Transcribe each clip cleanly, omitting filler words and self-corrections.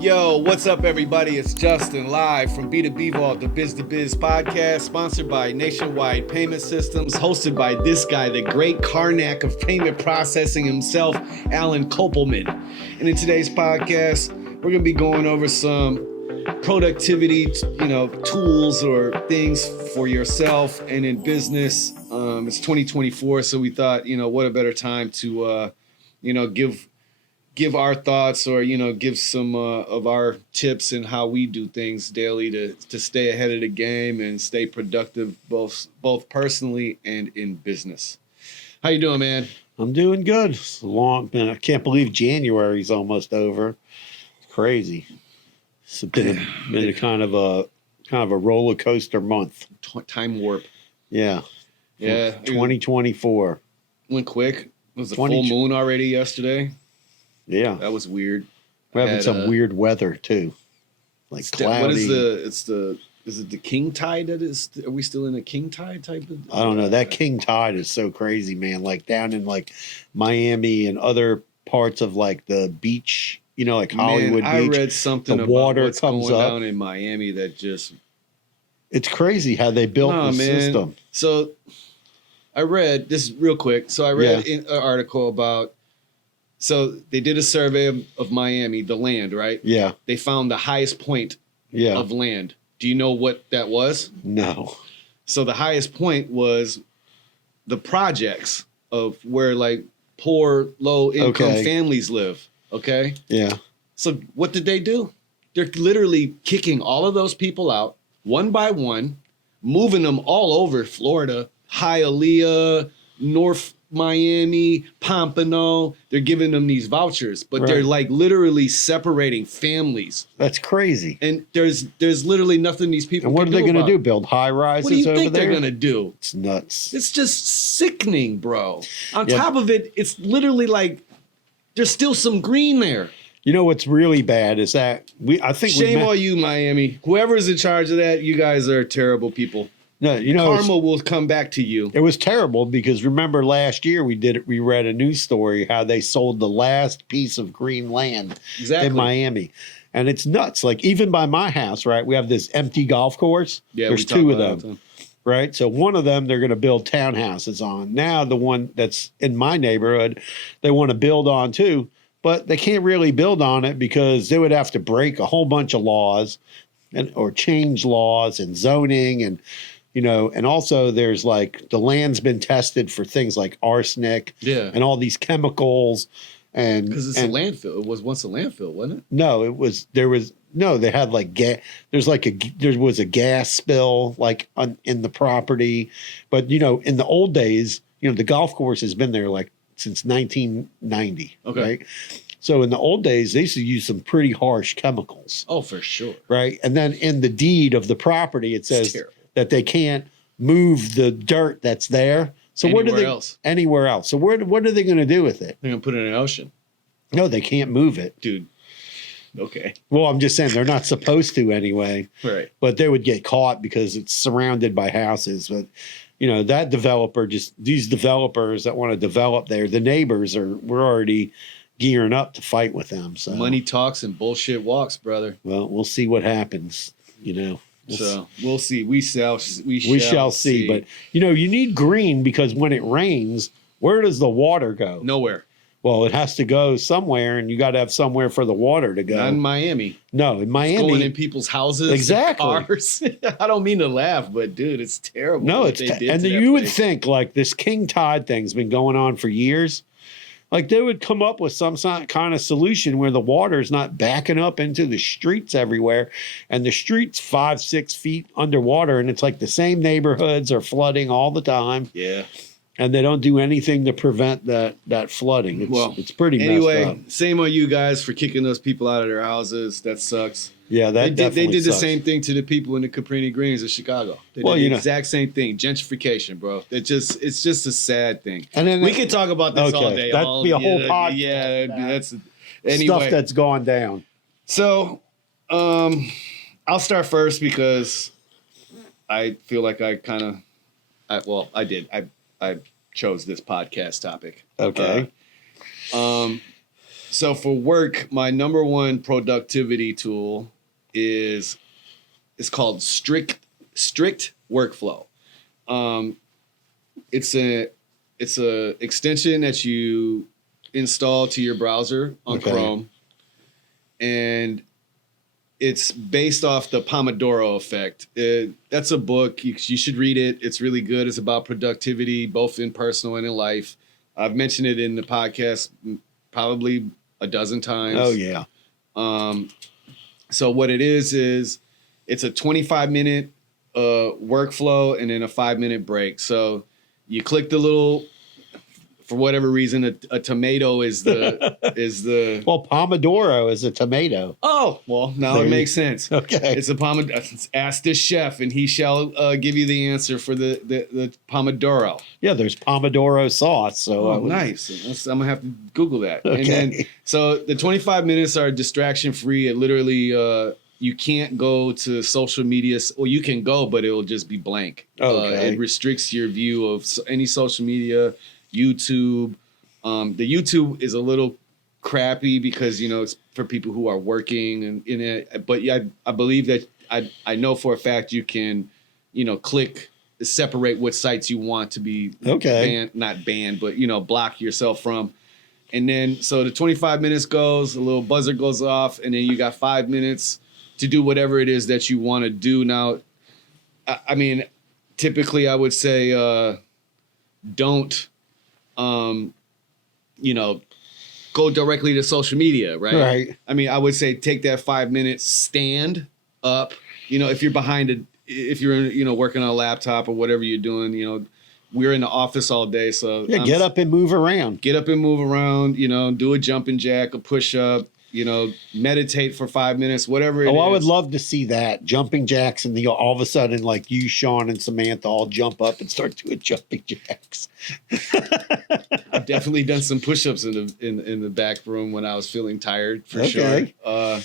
Yo, what's up, everybody? It's Justin live from B2B Vault, the Biz to Biz podcast, sponsored by Nationwide Payment Systems, hosted by this guy, the great Karnak of payment processing himself, Alan Kopelman. And in today's podcast, we're going to be going over some productivity, tools or things for yourself and in business. It's 2024, so we thought, what a better time to, give our thoughts or give some of our tips and how we do things daily to stay ahead of the game and stay productive both personally and in business. How you doing, man? I'm doing good. It's long, man. I can't believe January's almost over. It's crazy. It's been a kind of a roller coaster month. Time warp. Yeah. Yeah. 2024 went quick. It was the full moon already yesterday. Yeah. That was weird. We're having some weird weather too. Like cloudy. What is it the king tide that is? Are we still in a king tide type of? I don't know. That king tide is so crazy, man. Like down in like Miami and other parts of like the beach, like Hollywood Beach. I read something the about water what's comes going up down in Miami that just. It's crazy how they built the system. So I read this real quick. So I read an article about. So they did a survey of Miami, the land, right? Yeah. They found the highest point of land. Do you know what that was? No. So the highest point was the projects of where like poor, low income families live. Okay. Yeah. So what did they do? They're literally kicking all of those people out one by one, moving them all over Florida, Hialeah, North Miami, Pompano. They're giving them these vouchers, but they're like literally separating families. That's crazy. And there's literally nothing these people and what can are they do going to about do? it. Build high rises What do you over think there? they're going to do? It's nuts. It's just sickening, bro. On top of it, it's literally like there's still some green there. You know what's really bad is that shame on you, Miami. Whoever's in charge of that, you guys are terrible people. No, karma will come back to you. It was terrible because remember last year we read a news story how they sold the last piece of green land in Miami. And it's nuts. Like even by my house, right? We have this empty golf course. Yeah, there's two of them. Right. So one of them they're going to build townhouses on. Now the one that's in my neighborhood, they want to build on too, but they can't really build on it because they would have to break a whole bunch of laws or change laws and zoning and and also there's like the land's been tested for things like arsenic and all these chemicals and because it's a landfill. It was once a landfill, wasn't it? No, they had like there was a gas spill like in the property, but in the old days, the golf course has been there like since 1990. Okay. Right. So in the old days, they used to use some pretty harsh chemicals. Oh, for sure. Right. And then in the deed of the property, it says that they can't move the dirt that's there. So anywhere else. So what are they going to do with it? They're going to put it in an ocean. No, they can't move it. Dude. Okay. Well, I'm just saying they're not supposed to anyway. Right. But they would get caught because it's surrounded by houses. But, that these developers that want to develop there, the neighbors we're already gearing up to fight with them. So money talks and bullshit walks, brother. Well, we'll see what happens, So we'll see. We shall see. But you need green because when it rains, where does the water go? Nowhere. Well, it has to go somewhere, and you got to have somewhere for the water to go. Not in Miami. No, in Miami, it's going in people's houses, exactly. Cars. I don't mean to laugh, but dude, it's terrible. No, you would think like this king tide thing's been going on for years. Like they would come up with some kind of solution where the water is not backing up into the streets everywhere, and the streets 5-6 feet underwater, and it's like the same neighborhoods are flooding all the time. Yeah, and they don't do anything to prevent that flooding. It's pretty messed up. Same on you guys for kicking those people out of their houses. That sucks. Yeah, they did the same thing to the people in the Cabrini Greens of Chicago. They did the exact same thing. Gentrification, bro. It's just a sad thing. And then we could talk about this all day. That'd be a whole podcast. Yeah, that's stuff that's gone down. So, I'll start first because I feel like I chose this podcast topic. Okay. So for work, my number one productivity tool is it's called Strict Workflow. Um, it's a extension that you install to your browser on Okay. Chrome, and it's based off the Pomodoro effect. That's a book. You should read it. It's really good. It's about productivity, both in personal and in life. I've mentioned it in the podcast probably a dozen times. Oh yeah. So what it is it's a 25-minute workflow and then a 5-minute break. So you click the little, for whatever reason, a tomato is the Well, Pomodoro is a tomato. oh, well, now There it you- makes sense. Okay. It's a Pomodoro. Ask the chef, and he shall give you the answer for the Pomodoro. Yeah, there's Pomodoro sauce. So Oh, nice. I'm gonna have to Google that. Okay. And then, so the 25 minutes are distraction free. It literally, you can't go to social media. Well, you can go, but it will just be blank. Okay. It restricts your view of any social media, YouTube. The YouTube is a little crappy because it's for people who are working and in it. But yeah, I believe that I know for a fact you can, click separate what sites you want to be Okay. not banned, but block yourself from. And then so the 25 minutes goes, a little buzzer goes off, and then you got 5 minutes to do whatever it is that you want to do. Now, I mean, typically I would say don't go directly to social media, right? Right. I mean, I would say take that 5 minutes, stand up. If you're if you're working on a laptop or whatever you're doing, we're in the office all day, so Yeah, get up and move around. get up and move around. Do a jumping jack, a push up. Meditate for 5 minutes, whatever it is. Oh, I would love to see that jumping jacks, and all of a sudden, like you, Sean, and Samantha all jump up and start doing jumping jacks. I've definitely done some push-ups in the back room when I was feeling tired, for Okay. sure.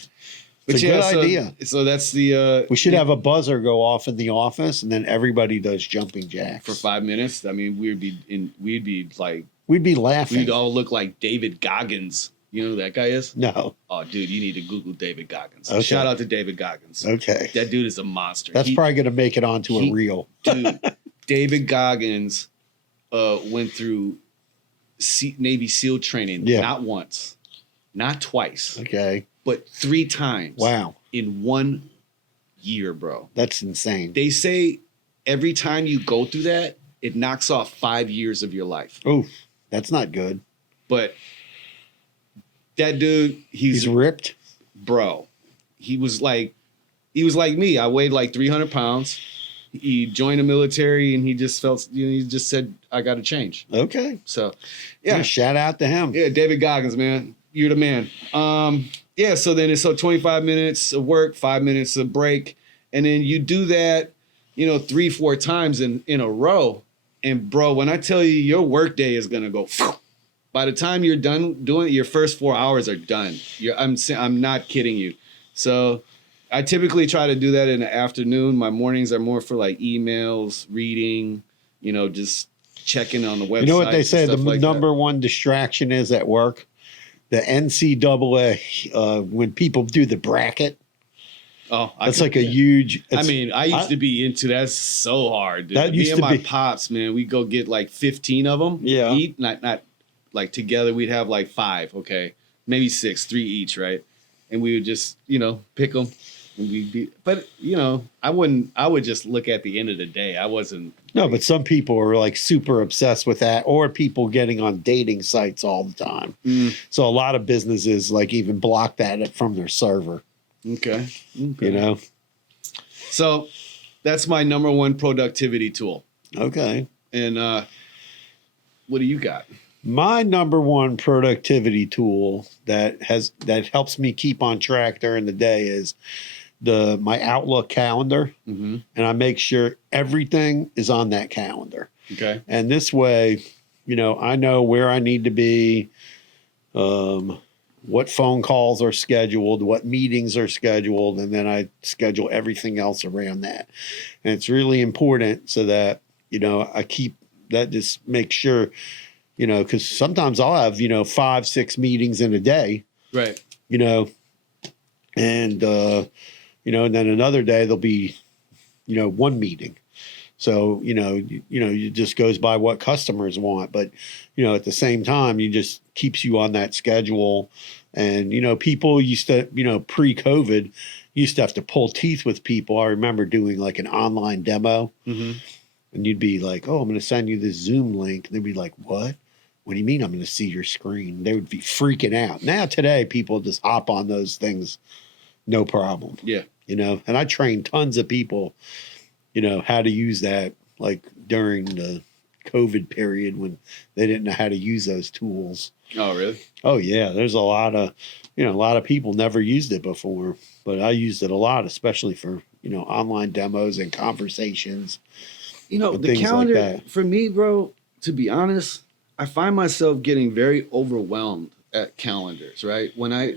It's a good idea. So that's the We should have a buzzer go off in the office, and then everybody does jumping jacks for 5 minutes. I mean, we'd be like, We'd be laughing. we'd all look like David Goggins. You know who that guy is? No. Oh, dude, you need to Google David Goggins. Okay. Shout out to David Goggins. Okay. That dude is a monster. That's probably going to make it onto he- a reel. Dude, David Goggins went through Navy SEAL training Yeah. not once, not twice, Okay. but 3 times Wow. in 1 year, bro. That's insane. They say every time you go through that, it knocks off 5 years of your life. Oh, that's not good. But that dude, He's ripped. bro. He was like me. I weighed like 300 pounds. He joined the military and he just felt, he just said, I got to change. Okay. So, Yeah. yeah. Shout out to him. Yeah, David Goggins, man. You're the man. Yeah, so then it's 25 minutes of work, 5 minutes of break. And then you do that, 3-4 times in a row. And bro, when I tell you your work day is gonna go, by the time you're done doing it, your first 4 hours are done. I'm not kidding you. So I typically try to do that in the afternoon. My mornings are more for like emails, reading, just checking on the website. You know what they say the stuff like number one distraction is at work? The NCAA, when people do the bracket, that. Oh, that's like a huge. I mean, I used to be into that so hard, dude. That Me used and to my be- pops, man, we go get like 15 of them. Yeah. Eat, not like together. We'd have like 5, okay, maybe 6, 3 each, right? And we would just, pick them. And we'd be, but I would just look at the end of the day. I wasn't. No, but some people are like super obsessed with that, or people getting on dating sites all the time. So a lot of businesses like even block that from their server. Okay. You know. So that's my number one productivity tool. Okay. And what do you got? My number one productivity tool that helps me keep on track during the day is my Outlook calendar, Mm-hmm. and I make sure everything is on that calendar. Okay. And this way, I know where I need to be, what phone calls are scheduled, what meetings are scheduled, and then I schedule everything else around that. And it's really important so that, I keep that, just make sure, you know, because sometimes I'll have, you know, 5, 6 meetings in a day, Right. you know, and, you know, and then another day there'll be, you know, one meeting. So, it just goes by what customers want. But, you know, at the same time, you just keeps you on that schedule. And, you know, people used to, you know, pre-COVID, used to have to pull teeth with people. I remember doing like an online demo Mm-hmm. and you'd be like, oh, I'm going to send you this Zoom link. And they'd be like, what? What do you mean I'm going to see your screen? They would be freaking out. Now, today, people just hop on those things, no problem. Yeah. You know, and I trained tons of people, you know, how to use that, like during the COVID period when they didn't know how to use those tools. Oh, really? Oh yeah, there's a lot of people never used it before, but I used it a lot, especially for, you know, online demos and conversations. You know, and the things like calendar that. for me, bro, to be honest, I find myself getting very overwhelmed at calendars, right? When I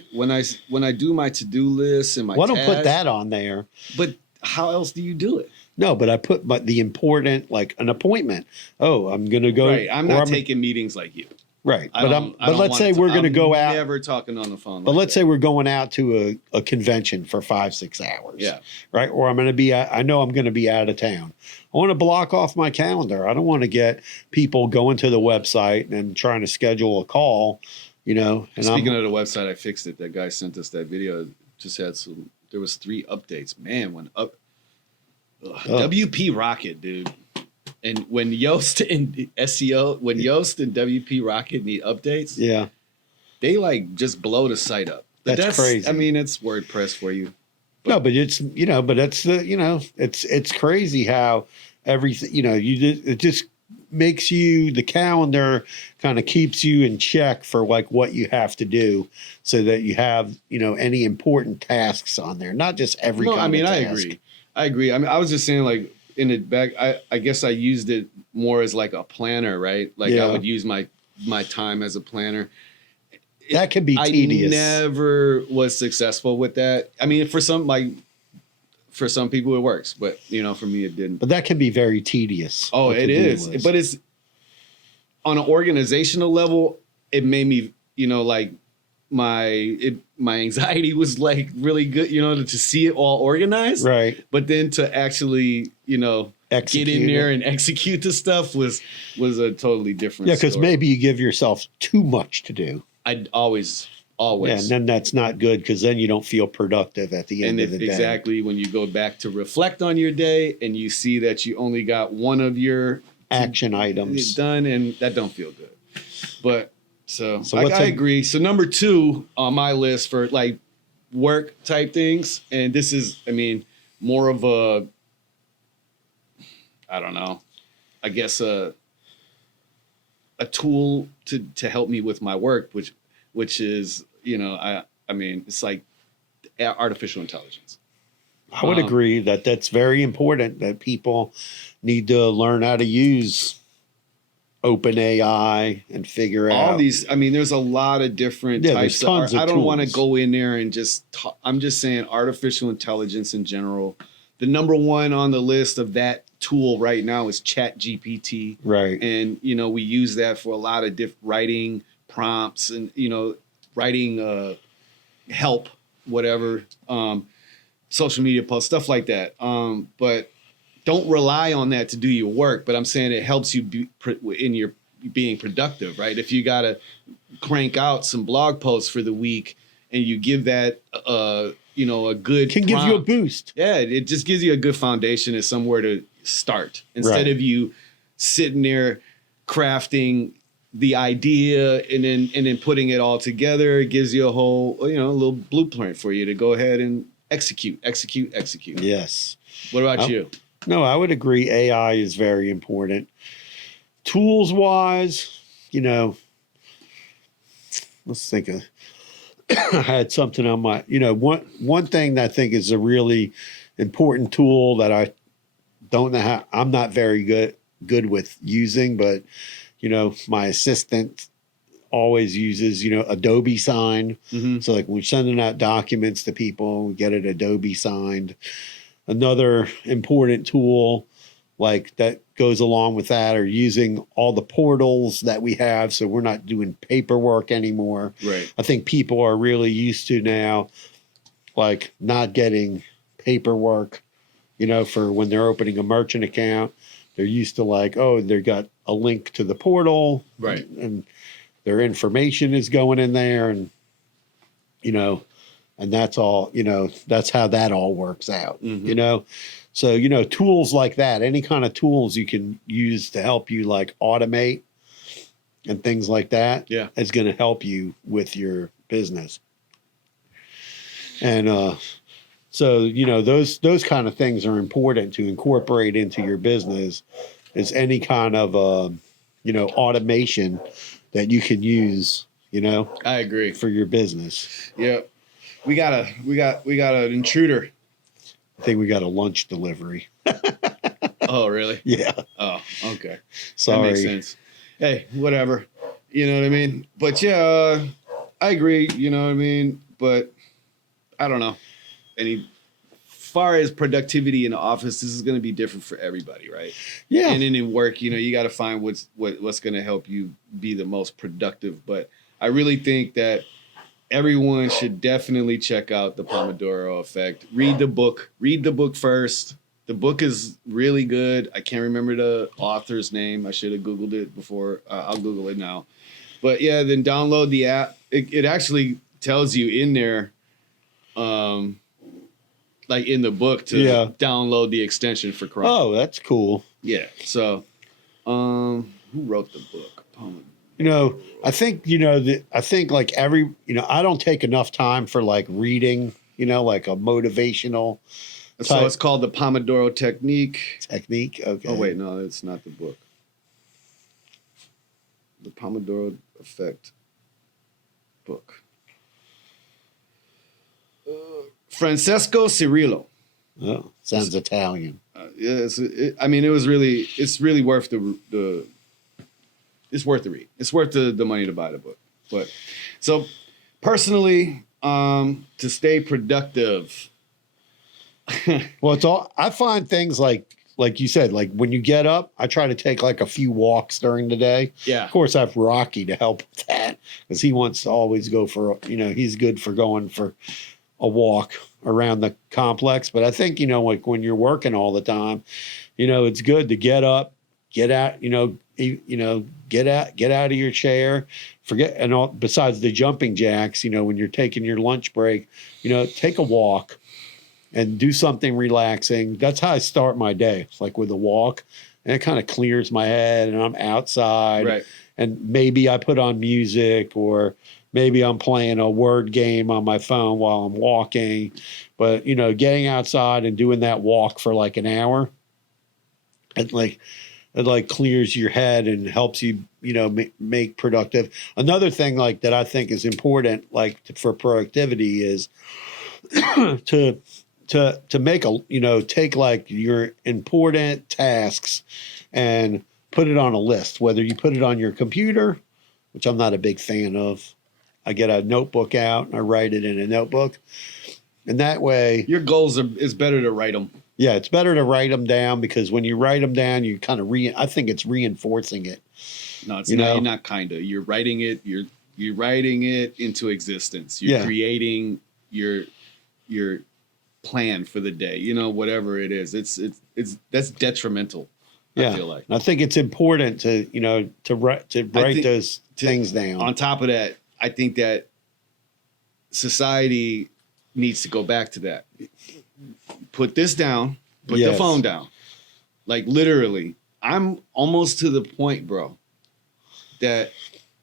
do my to-do lists and my Well, I don't put tasks, that on there. but how else do you do it? No, but I put the important, like an appointment. Oh, I'm going to go. Right. I'm or not taking meetings like you. Right. I But don't- I but don't let's want say we're going to I'm go out. Never talking on the phone. But like let's that. say we're going out to a convention for 5, 6 hours. Yeah. Right. Or I'm going to be, I know I'm going to be out of town. I want to block off my calendar. I don't want to get people going to the website and trying to schedule a call, you know. And Speaking of the website, I fixed it. That guy sent us that video. Just had there was 3 updates. Man, WP Rocket, dude. And when Yoast and SEO, when Yoast and WP Rocket need updates, yeah. they like just blow the site up. But That's crazy. I mean, it's WordPress for you. No, but it's, you know, but that's the, you know, it's crazy how everything, you know, it just makes you, the calendar kind of keeps you in check for like what you have to do so that you have, you know, any important tasks on there, not just every No, kind I mean, of I task. agree. I mean, I was just saying, like, in it back, I guess I used it more as like a planner, right? Like Yeah. I would use my time as a planner. That can be tedious. I never was successful with that. I mean, for some people it works, but you know, for me it didn't. But that can be very tedious. Oh, with it the is. to-do list. But it's on an organizational level, it made me, you know, like my anxiety was like really good, you know, to see it all organized. right. But then to actually, you know, Execute get in there it. and execute the stuff was a totally different Yeah, because story. maybe you give yourself too much to do. I'd always. Yeah, and then that's not good because then you don't feel productive at the end And of the day. exactly when you go back to reflect on your day and you see that you only got one of your Action items. done, and that don't feel good. But so So I what's a- agree. So number 2 on my list for like work type things, and this is, I mean, more of a, I don't know, I guess a tool to help me with my work, which is, you know, I mean, it's like artificial intelligence. I would agree that that's very important, that people need to learn how to use OpenAI and figure All out. these, I mean, there's a lot of different Yeah, types there's tons of I don't want to tools. go in there and just talk, I'm just saying artificial intelligence in general. The number 1 on the list of that tool right now is ChatGPT. Right. And, you know, we use that for a lot of writing prompts and, you know, writing help, whatever, social media posts, stuff like that. But don't rely on that to do your work. But I'm saying it helps you in your being productive, right? If you got to crank out some blog posts for the week and you give that, you know, a good Can give you a prompt, boost. yeah, it just gives you a good foundation and somewhere to start instead Right. of you sitting there crafting the idea and then putting it all together. It gives you a whole, you know, a little blueprint for you to go ahead and execute. Yes. What about Oh. you? No, I would agree. AI is very important. Tools wise, you know, let's think of, I had something on my, you know, one thing that I think is a really important tool that I don't know how, I'm not very good with using, but you know, my assistant always uses, you know, Adobe Sign. Mm-hmm. So like when we're sending out documents to people, we get it Adobe signed. Another important tool like that goes along with that, or using all the portals that we have, so we're not doing paperwork anymore. Right. I think people are really used to now, like, not getting paperwork, for when they're opening a merchant account. They're used to, like, oh, they got a link to the portal, Right, and their information is going in there, and and that's all, that's how that all works out. Mhm. So tools like that, any kind of tools you can use to help you, like, automate and things like that, Yeah. is going to help you with your business. And so those kind of things are important to incorporate into your business. Is any kind of automation that you can use, I agree. for your business. Yeah. We got an intruder. I think we got a lunch delivery. Oh, really? Yeah. Oh, okay. Sorry. That makes sense. Hey, whatever. You know what I mean? But yeah, I agree. You know what I mean? But I don't know. Far as productivity in the office, this is going to be different for everybody, right? Yeah. And then in work, you got to find what's going to help you be the most productive. But I really think that everyone should definitely check out the Pomodoro Effect. Read the book. Read the book first. The book is really good. I can't remember the author's name. I should have Googled it before. I'll Google it now. But yeah, then download the app. It actually tells you in there, like in the book, to download the extension for Chrome. Oh, that's cool. Yeah. So, who wrote the book? I think, I think, like, I don't take enough time for, like, reading, like a motivational So it's called the Pomodoro Technique. Okay. Oh, wait, no, it's not the book. The Pomodoro Effect book. Francesco Cirillo. Oh, sounds Italian. Yeah, it's really worth it's worth the read. It's worth the money to buy the book. But so personally, to stay productive. Well, I find things like you said, like when you get up, I try to take like a few walks during the day. Yeah. Of course, I have Rocky to help with that because he wants to always go for, he's good for going for a walk around the complex. But I think, like when you're working all the time, it's good to get up, get out, get out of your chair, forget, and all, besides the jumping jacks, when you're taking your lunch break, take a walk and do something relaxing. That's how I start my day. It's like with a walk, and it kind of clears my head, and I'm outside. Right. And maybe I put on music, or maybe I'm playing a word game on my phone while I'm walking. But, getting outside and doing that walk for like an hour, it clears your head and helps you, make productive. Another thing like that I think is important, like for productivity, is to make take like your important tasks and put it on a list, whether you put it on your computer, which I'm not a big fan of. I get a notebook out and I write it in a notebook. And that way, your goals is better to write them. Yeah, it's better to write them down, because when you write them down, you kind of I think it's reinforcing it. No, it's not. You're not kind of. You're writing it. You're writing it into existence. You're creating your plan for the day. Whatever it is. It's that's detrimental. Yeah, I feel like. I think it's important to write those things down. On top of that, I think that society needs to go back to that. Put this down. Put the phone down. Like literally, I'm almost to the point, bro, that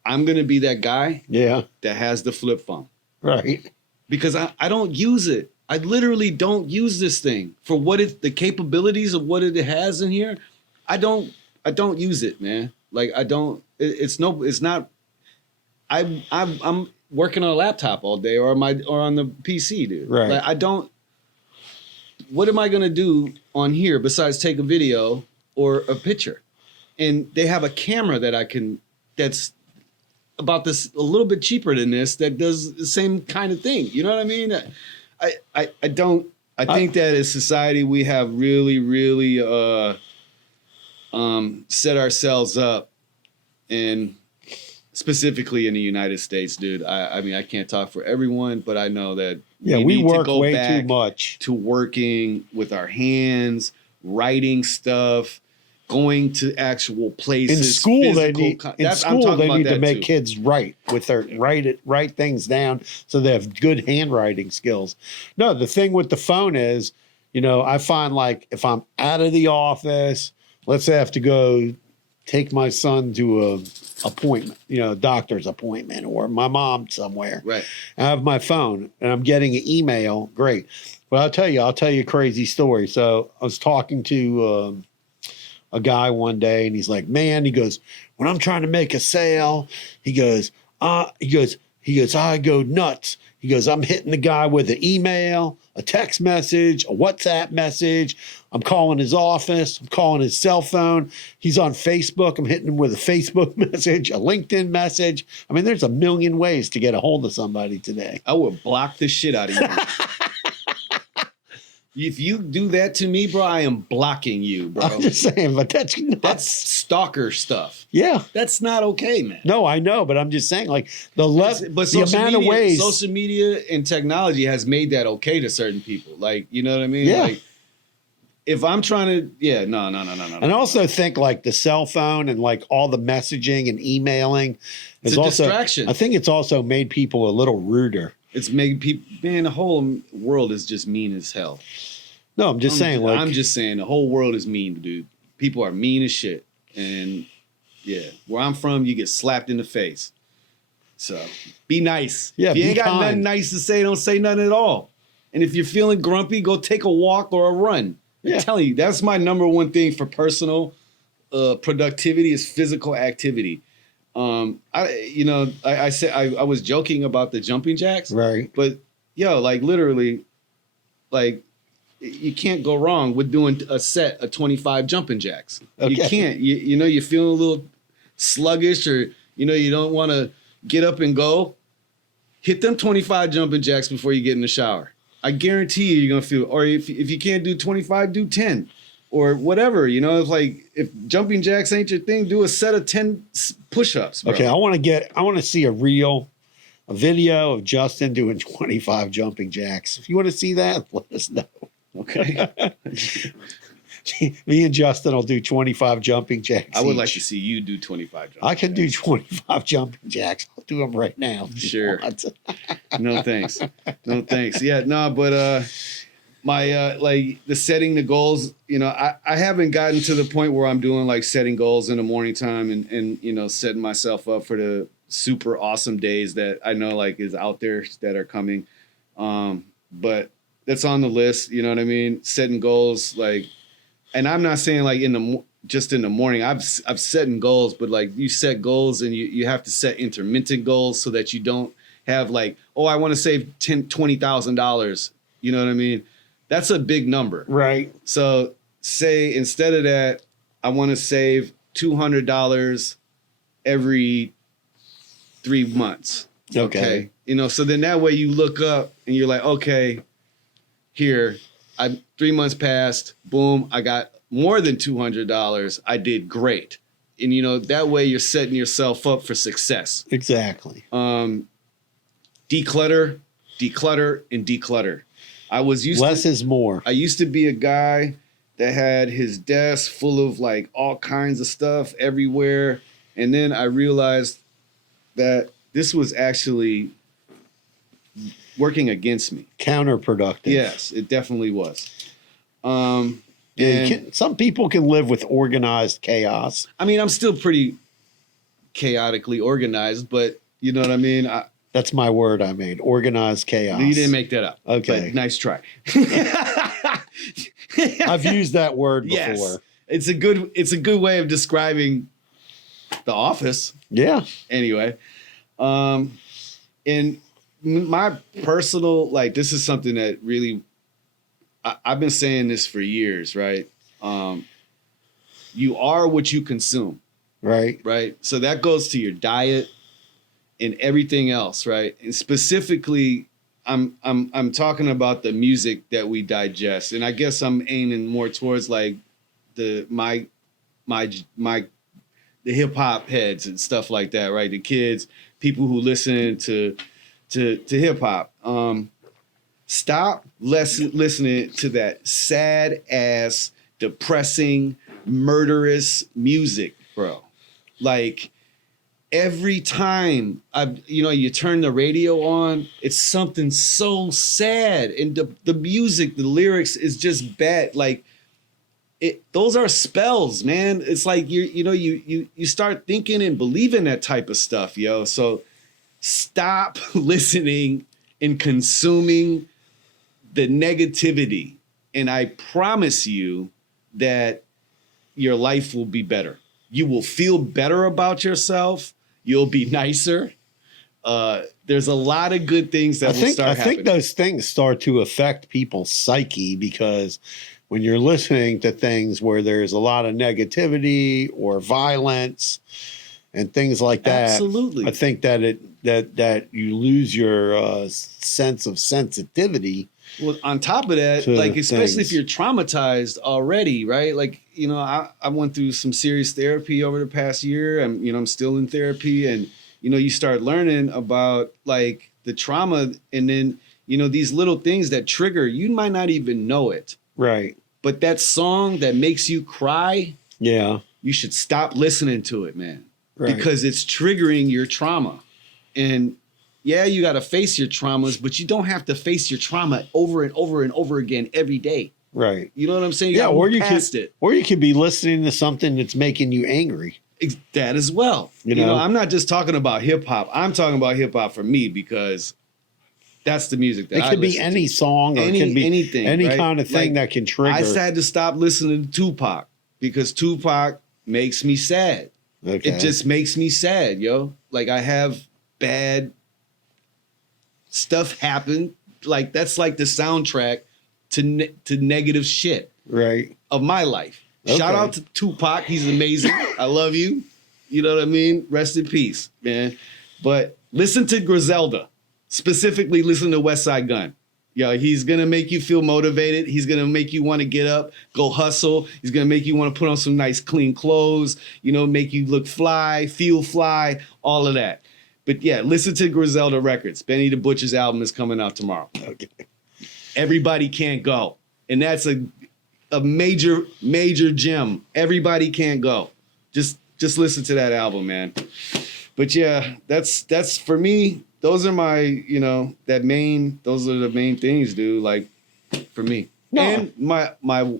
I'm gonna be that guy. Yeah. That has the flip phone. Right. Because I don't use it. I literally don't use this thing for the capabilities of what it has in here. I don't use it, man. Like I don't. It's not. I'm working on a laptop all day, or on the PC, dude. Right. Like I don't. What am I gonna do on here besides take a video or a picture? And they have a camera that's about this a little bit cheaper than this, that does the same kind of thing. You know what I mean? I think that as society we have really, really set ourselves up, and specifically in the United States, dude. I mean, I can't talk for everyone, but I know that we need work to go way back too much to working with our hands, writing stuff, going to actual places. in school. They need to make too. kids write things down so they have good handwriting skills. No, the thing with the phone is, I find like if I'm out of the office, let's say I have to go take my son to a appointment, doctor's appointment, or my mom somewhere. Right. I have my phone and I'm getting an email. Great. Well, I'll tell you a crazy story. So I was talking to a guy one day, and he's like, man, he goes, when I'm trying to make a sale, he goes, I go nuts. He goes, I'm hitting the guy with an email, a text message, a WhatsApp message. I'm calling his office. I'm calling his cell phone. He's on Facebook. I'm hitting him with a Facebook message, a LinkedIn message. I mean, there's a million ways to get a hold of somebody today. I would block the shit out of you. If you do that to me, bro, I am blocking you, bro. I'm just saying, but that's stalker stuff. Yeah. That's not okay, man. No, I know, but I'm just saying, like, the amount of ways. Social media and technology has made that okay to certain people. Like, you know what I mean? Yeah. Like, if I'm trying to, no. And I also think, like, the cell phone and, like, all the messaging and emailing it's is a also, distraction. I think it's also made people a little ruder. It's made people, man, the whole world is just mean as hell. No, I'm just saying, the whole world is mean, dude. People are mean as shit. And yeah, where I'm from, you get slapped in the face. So be nice. Yeah, if you be ain't got kind. nothing nice to say, don't say nothing at all. And if you're feeling grumpy, go take a walk or a run. Yeah. I'm telling you, that's my number one thing for personal productivity is physical activity. I said I was joking about the jumping jacks, Right. but like literally, like you can't go wrong with doing a set of 25 jumping jacks. Okay. You can't. You feel a little sluggish, or you don't want to get up and go. Hit them 25 jumping jacks before you get in the shower. I guarantee you're gonna feel. Or if you can't do 25, do 10. Or whatever, if jumping jacks ain't your thing, do a set of 10 push-ups, bro. Okay, I want to see a video of Justin doing 25 jumping jacks. If you want to see that, let us know. Okay. Me and Justin will do 25 jumping jacks. I would like to see you do 25 jumping I can do 25 jumping jacks. I'll do them right now. Sure. No thanks. No thanks. Yeah, no, but my like the setting the goals, I haven't gotten to the point where I'm doing like setting goals in the morning time and setting myself up for the super awesome days that I know like is out there that are coming. But that's on the list, you know what I mean? Setting goals, like, and I'm not saying like just in the morning. I've setting goals, but like you set goals and you have to set intermittent goals so that you don't have like, oh, I want to save $20,000. You know what I mean? That's a big number. Right. So say instead of that, I want to save $200 every 3 months. Okay. So then that way you look up and you're like, okay, here, 3 months passed, boom, I got more than $200. I did great. And that way you're setting yourself up for success. Exactly. Declutter, and declutter. Less is more. I used to be a guy that had his desk full of like all kinds of stuff everywhere. And then I realized that this was actually working against me. Counterproductive. Yes, it definitely was. Some people can live with organized chaos. I mean, I'm still pretty chaotically organized, but you know what I mean? That's my word I made. Organized chaos. You didn't make that up. Okay. But nice try. I've used that word before. Yes. It's a good way of describing the office. Yeah. Anyway. And my personal, like, this is something that really, I've been saying this for years, right? You are what you consume. Right. Right. So that goes to your diet and everything else, right? And specifically, I'm talking about the music that we digest, and I guess I'm aiming more towards like my my the hip hop heads and stuff like that, right? The kids, people who listen to hip hop. Stop listening to that sad ass, depressing, murderous music, bro. Like every time you turn the radio on, it's something so sad, and the music, the lyrics is just bad. Like those are spells, man. It's like you start thinking and believing that type of stuff, yo. So stop listening and consuming the negativity, and I promise you that your life will be better. You will feel better about yourself. You'll be nicer. There's a lot of good things that will start happening. I think those things start to affect people's psyche, because when you're listening to things where there's a lot of negativity or violence and things like that, absolutely, I think that you lose your sense of sensitivity. Well, on top of that, like especially if you're traumatized already, right? Like, I went through some serious therapy over the past year. I'm still in therapy, and you start learning about like the trauma, and then these little things that trigger. You might not even know it, right? But that song that makes you cry, yeah, you should stop listening to it, man, right. Because it's triggering your trauma, and yeah, you got to face your traumas, but you don't have to face your trauma over and over and over again every day. Right. You know what I'm saying? Yeah, or you could be listening to something that's making you angry. That as well. I'm not just talking about hip hop. I'm talking about hip hop for me, because that's the music that it could be any song, or it could be anything, any right? kind of thing that can trigger. I had to stop listening to Tupac because Tupac makes me sad. Okay. It just makes me sad, yo. Like I have bad stuff happen. Like that's like the soundtrack to negative shit, right, of my life. Okay. Shout out to Tupac. He's amazing. I love you. You know what I mean? Rest in peace, man. But listen to Griselda. Specifically, listen to West Side Gun. Yo, he's going to make you feel motivated. He's going to make you want to get up, go hustle. He's going to make you want to put on some nice, clean clothes, make you look fly, feel fly, all of that. But yeah, listen to Griselda Records. Benny the Butcher's album is coming out tomorrow. Okay. Everybody Can't Go. And that's a major, major gem. Everybody Can't Go. Just listen to that album, man. But yeah, that's for me. Those are my, those are the main things, dude. Like for me. No. And my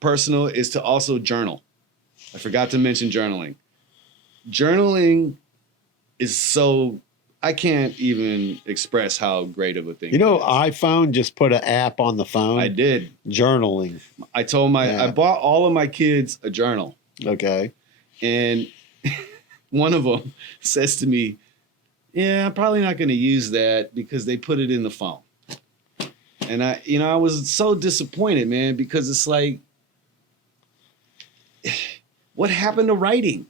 personal is to also journal. I forgot to mention journaling. Journaling is so, I can't even express how great of a thing it is. iPhone just put an app on the phone. I did. Journaling. I bought all of my kids a journal. Okay. And one of them says to me, yeah, I'm probably not going to use that because they put it in the phone. And I was so disappointed, man, because it's like, what happened to writing?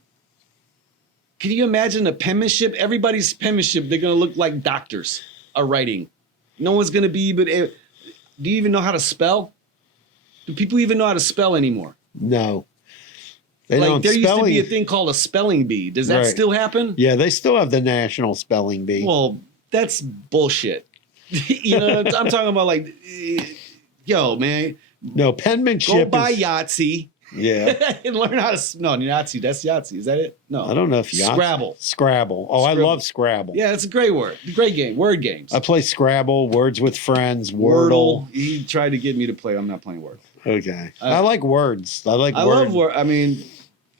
Can you imagine a penmanship? Everybody's penmanship, they're going to look like doctors are writing. No one's going to be, do you even know how to spell? Do people even know how to spell anymore? No. There used to be a thing called a spelling bee. Does that still happen? Yeah, they still have the National Spelling Bee. Well, that's bullshit. I'm talking about like, yo, man. No, penmanship. Go buy Yahtzee. Yeah. And learn how to. No, Yahtzee. That's Yahtzee. Is that it? No. I don't know if Yahtzee. Scrabble. Scrabble. Oh, Scribble. I love Scrabble. Yeah, it's a great word. Great game. Word games. I play Scrabble, Words with Friends, Wordle. He tried to get me to play. I'm not playing Word. Okay. I like words. I love word. I mean,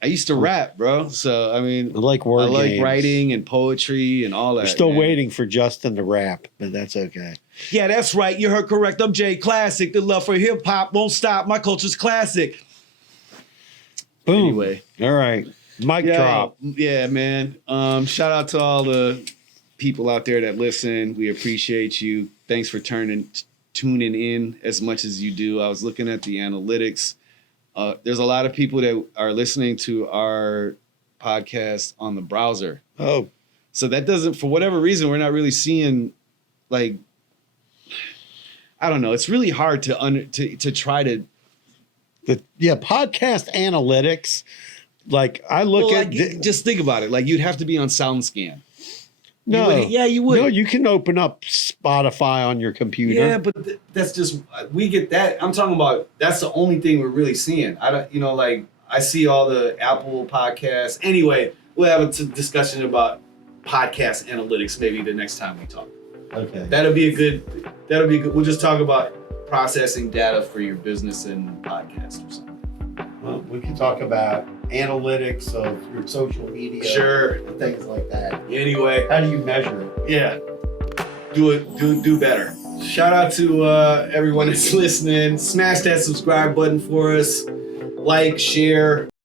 I used to rap, bro. So, I mean, I like word games. I like writing and poetry and all that. We're still waiting for Justin to rap, but that's okay. Yeah, that's right. You heard correct. I'm Jay Classic. The love for hip hop won't stop. My culture's classic. Boom. Anyway. All right. Mic drop. Yeah, man. Shout out to all the people out there that listen. We appreciate you. Thanks for tuning in as much as you do. I was looking at the analytics. There's a lot of people that are listening to our podcast on the browser. Oh. So that doesn't, for whatever reason, we're not really seeing, like, I don't know. It's really hard to try to Podcast analytics. Like I look Well, at like, just think about it. Like you'd have to be on SoundScan. no, You would. No, you can open up Spotify on your computer. Yeah, but that's just we get that. I'm talking about that's the only thing we're really seeing. I don't, like I see all the Apple podcasts. Anyway, we'll have a discussion about podcast analytics maybe the next time we talk. Okay. That'll be good. We'll just talk about processing data for your business and podcast or something. Well, we can talk about analytics of your social media. Sure. And things like that. Anyway, How do you measure it? yeah, do better. Shout out to everyone that's listening. Smash that subscribe button for us. Like, share,